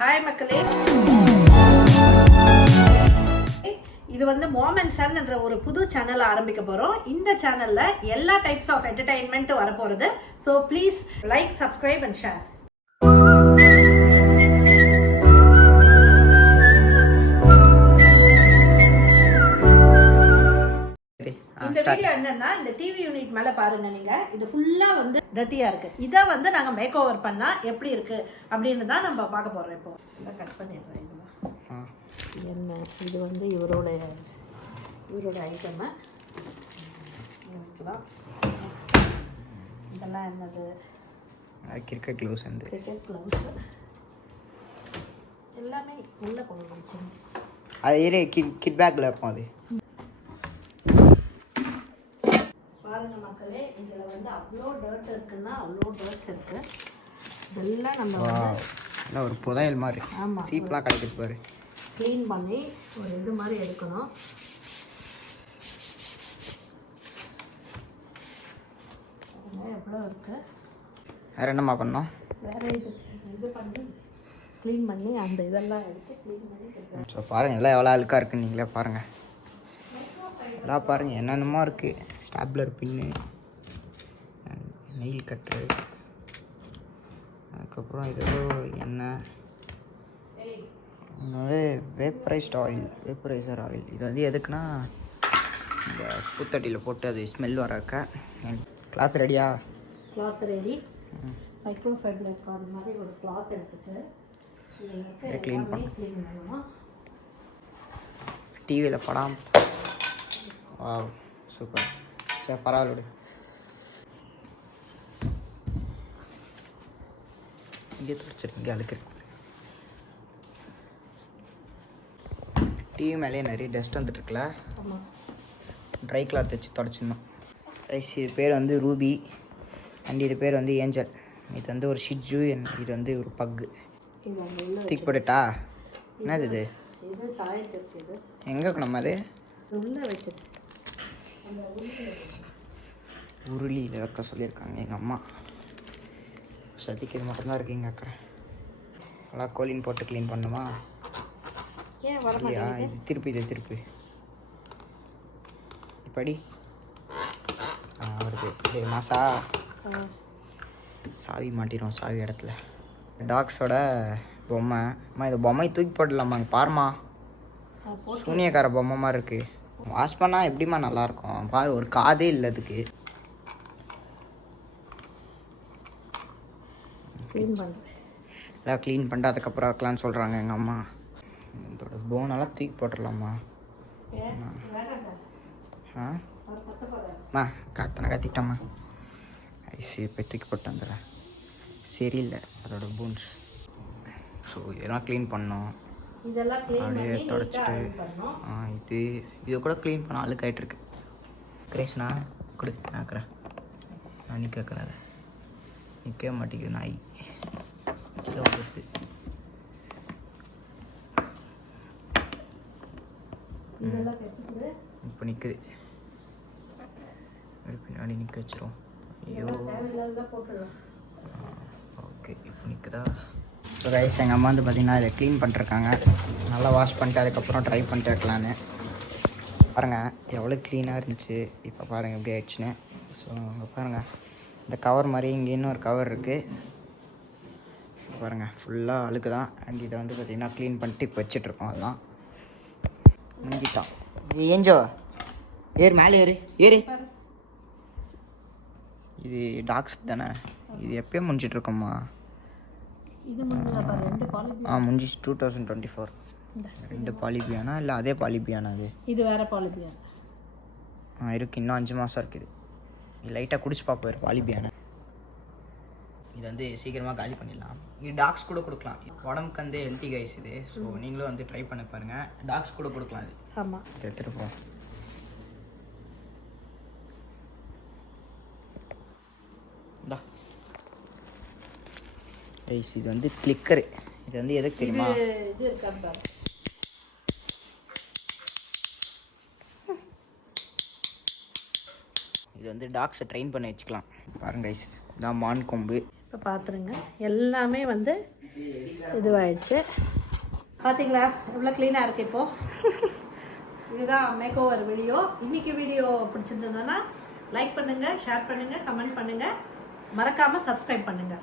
Hi மக்களே, இது வந்து மாம் அண்ட் சன் என்ற ஒரு புது சேனல் ஆரம்பிக்க போறோம். இந்த சேனல்ல எல்லா டைப்ஸ் ஆஃப் என்டர்டைன்மெண்ட் வரப்போறது. So please like, subscribe and share. இந்த வீடியோ என்னன்னா, இந்த டிவி யூனிட் மேல பாருங்க. நீங்க இது ஃபுல்லா வந்து டர்ட்டியா இருக்கு. இதை வந்து நாங்க மேக் ஓவர் பண்ணா எப்படி இருக்கு அப்படின்னு தான் நம்ம பார்க்க போறோம். இப்போ கட் பண்ணிடுறேன். இதெல்லாம் என்ன, இது வந்து இவரோட ஐட்டம். இதெல்லாம் என்னது? Cricket gloves. எல்லாமே உள்ள கொண்டு அது கிட் பேக்கில் இருக்கும். அது பாருங்க மக்களே, இதில் வந்து அவ்வளோ டர்ட் இருக்குன்னா அவ்வளோ டர்ட்ஸ் இருக்கு. இதெல்லாம் நம்ம ஒரு புதையல் மாதிரி. ஆமாம், சீப்லாம் கிடைக்குது பாரு. க்ளீன் பண்ணி ஒரு இது மாதிரி எடுக்கணும். எவ்வளோ இருக்கு. வேறு என்னம்மா பண்ணோம்? வேறு இது பண்ணி க்ளீன் பண்ணி அந்த இதெல்லாம் எடுத்து க்ளீன் பண்ணி. ஸோ பாருங்கள், எல்லாம் எவ்வளோ அழுக்காக இருக்குன்னு நீங்களே பாருங்கள். எல்லாம் பாருங்கள், என்னென்னமோ இருக்குது. ஸ்டாப்லர் பின்னு, நெயில் கட்ரு, அதுக்கப்புறம் ஏதோ எண்ணெய், வேப்பரைசர் ஆயில். இது வந்து எதுக்குன்னா, இந்த பூத்தட்டியில் போட்டு அது ஸ்மெல் வரக்க. கிளாத் ரெடியா? Cloth ready. Micro fibre card மாதிரி ஒரு கிளாத் எடுத்துட்டு க்ளீன் பண்ணணும். டிவியில் படம். வா, சூப்பர். சரி, பரவாயில்ல. இங்கே தொடச்சிருக்கு, இங்கே அழுக்கு. டிவி மேலேயே நிறைய டஸ்ட் வந்துட்டுருக்குல்ல. ட்ரை கிளாத் வச்சு தொடச்சிடணும். இது பேர் வந்து ரூபி அண்ட் இது பேர் வந்து ஏஞ்சல். இது வந்து ஒரு ஷிட்ஜு, இது வந்து ஒரு பக்கு. தூக்கி போட்டுட்டா? என்னது இது? எங்கே நம்ம அது உருளியில் வைக்க சொல்லியிருக்காங்க எங்கள் அம்மா. சதிக்கு இது மட்டும்தான் இருக்குது இங்கே அக்கறை. நல்லா கோலின் போட்டு க்ளீன் பண்ணுமா? இல்லையா? இது திருப்பி இப்படி வருது. மாசா சாவி மாட்டிடும். சாவி இடத்துல டாக்ஸோட பொம்மை. அம்மா, இந்த பொம்மை தூக்கி போட்டுடலாமா? இங்கே பாருமா, சூனியக்கார பொம்மை மாதிரி இருக்குது. வாஷ் பண்ணால் எப்படிமா நல்லாயிருக்கும் பாரு. ஒரு காதே இல்லை அதுக்கு. எல்லாம் க்ளீன் பண்ணிட்டு அதுக்கப்புறம் வைக்கலான்னு சொல்கிறாங்க எங்கள் அம்மா. இதோட போனெல்லாம் தூக்கி போட்டுடலாமா? காத்தனை கத்திக்கிட்டம்மா. ஐசி போய் தூக்கி போட்டு வந்துடுறேன். சரியில்லை அதோட போன்ஸ். ஸோ இதெல்லாம் க்ளீன் பண்ணோம். அப்படியே தொடச்சிட்டு இது கூட க்ளீன் பண்ண அழுக்காயிட்ருக்கு. கிரேஷ்னா கொடு, நாக்கிறேன். நான் நிற்க வைக்கிறேன். அதை நிற்கவே மாட்டேங்குது. நாய் கீழே வந்துடுது. இப்போ நிற்குது. பின்னாடி நிற்க வச்சிரும். ஐயோ, ஓகே, இப்போ நிற்குதா? ஸோ ரைஸ், எங்கள் அம்மா வந்து பார்த்திங்கன்னா இதை க்ளீன் பண்ணிட்டுருக்காங்க. நல்லா வாஷ் பண்ணிட்டு அதுக்கப்புறம் ட்ரை பண்ணிட்டு வைக்கலான்னு. பாருங்கள் எவ்வளோ க்ளீனாக இருந்துச்சு. இப்போ பாருங்கள் எப்படி ஆயிடுச்சுன்னு. ஸோ அங்கே பாருங்கள், இந்த கவர் மாதிரி இங்கே இன்னொரு கவர் இருக்குது பாருங்கள். ஃபுல்லாக அழுக்கு தான். அண்ட் இதை வந்து பார்த்திங்கன்னா க்ளீன் பண்ணிட்டு இப்போ வச்சிட்ருக்கோம். அதெல்லாம் முடிஞ்சிட்டான். ஏஞ்சோ ஏறு, மேலே ஏறு. இது டாக்ஸ் தானே? இது எப்போயே முடிஞ்சிட்ருக்கோம்மா? முடிஞ்சிச்சு 2024. 2 பாலிபியானா இல்லை அதே பாலிபியானா? இது வேறு பாலிபியானா இருக்குது. இன்னும் 5 மாதம் இருக்குது. லைட்டாக குடிச்சு பார்ப்பாரு பாலிபியானா. இது வந்து சீக்கிரமாக காலி பண்ணிடலாம். இது டாக்ஸ் கூட கொடுக்கலாம். உடம்புக்கு வந்து ஹெல்த்தி கைஸ் இது. ஸோ நீங்களும் வந்து ட்ரை பண்ணி பாருங்கள். டாக்ஸ் கூட கொடுக்கலாம். இது ஆமாம், எடுத்துகிட்டு போவோம். ஐஸ், இது வந்து கிளிக்கரு. இது வந்து எதுக்கு தெரியுமா? இது வந்து டாக்ஸை ட்ரெயின் பண்ணி வச்சுக்கலாம். பாருங்க ஐஸ், இதான் மான் கொம்பு. இப்போ பார்த்துருங்க எல்லாமே வந்து இதுவாகிடுச்சு. பார்த்தீங்களா எவ்வளோ க்ளீனாக இருக்குது இப்போது. இதுதான் மேக் ஓவர் வீடியோ. இன்றைக்கி வீடியோ பிடிச்சிருந்ததுன்னா லைக் பண்ணுங்கள், ஷேர் பண்ணுங்கள், கமெண்ட் பண்ணுங்கள், மறக்காமல் சப்ஸ்கிரைப் பண்ணுங்கள்.